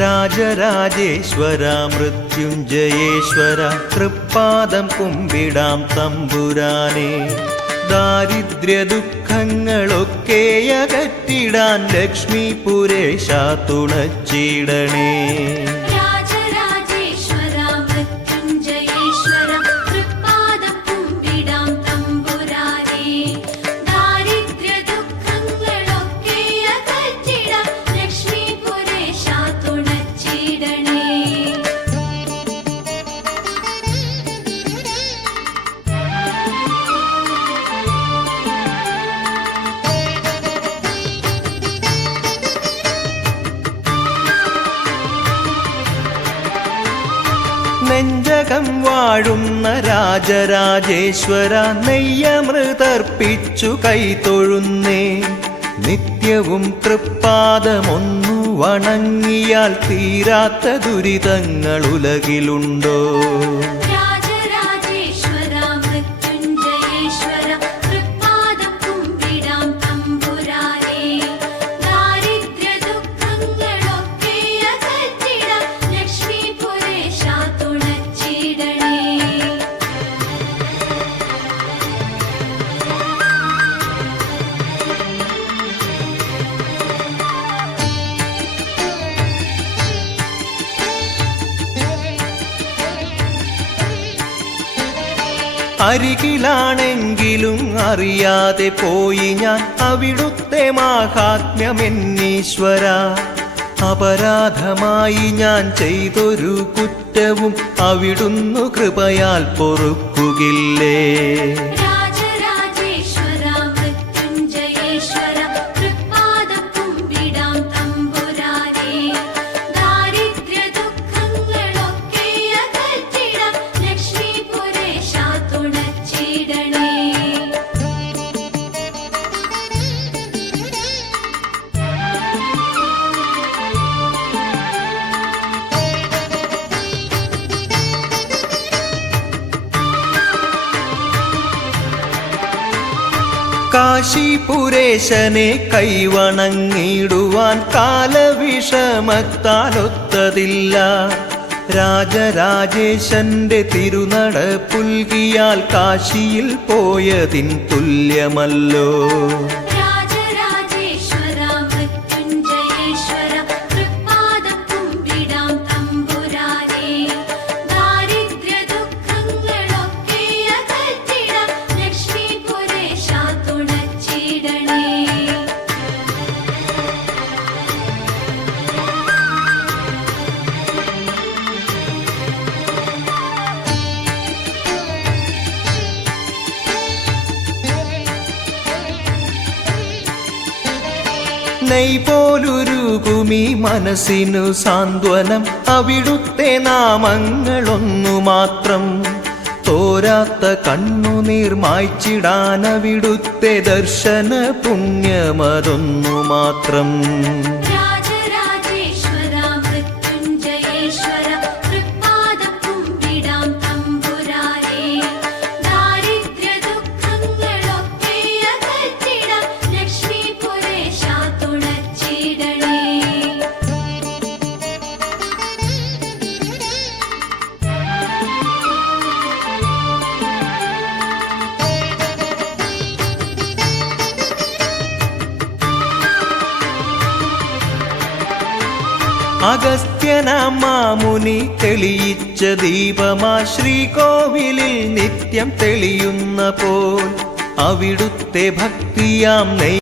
രാജരാജേശ്വര മൃത്യുഞ്ജയേശ്വര തൃപ്പാദം കുമ്പിടാം തമ്പുരാനെ. ദാരിദ്ര്യ ദുഃഖങ്ങളൊക്കെ അകറ്റിടാൻ ലക്ഷ്മി പുരേഷ തുണച്ചിടണേ. നെഞ്ചകം വാഴുന്ന രാജരാജേശ്വര നെയ്യമൃതർപ്പിച്ചു കൈതൊഴുന്നേ നിത്യവും തൃപ്പാദമൊന്നു വണങ്ങിയാൽ തീരാത്ത ദുരിതങ്ങൾ ഉലകിലുണ്ടോ? അരികിലാണെങ്കിലും അറിയാതെ പോയി ഞാൻ അവിടുത്തെ മാഹാത്മ്യമെന്നീശ്വര. അപരാധമായി ഞാൻ ചെയ്തൊരു കുറ്റവും അവിടുന്നു കൃപയാൽ പൊറുക്കുകില്ലേ കാശിപുരേശനെ കൈവണങ്ങിടുവാൻ കാലവിഷമത്താലൊത്തതില്ല. രാജരാജേശന്റെ തിരുനട പുൽകിയാൽ കാശിയിൽ പോയതിൻ തുല്യമല്ലോ. നെയ് പോലുരുകുമി മനസ്സിനു സാന്ത്വനം. അവിടുത്തെ നാമങ്ങളൊന്നു മാത്രം തോരാത്ത കണ്ണുനീർ മായ്ച്ചിടാൻ അവിടുത്തെ ദർശന പുണ്യമതൊന്നു മാത്രം. അഗസ്ത്യനാം മാമുനി തെളിയിച്ച ദീപമാ ശ്രീകോവിലിൽ നിത്യം തെളിയുന്ന പോൽ അവിടുത്തെ ഭക്തിയാം നെയ്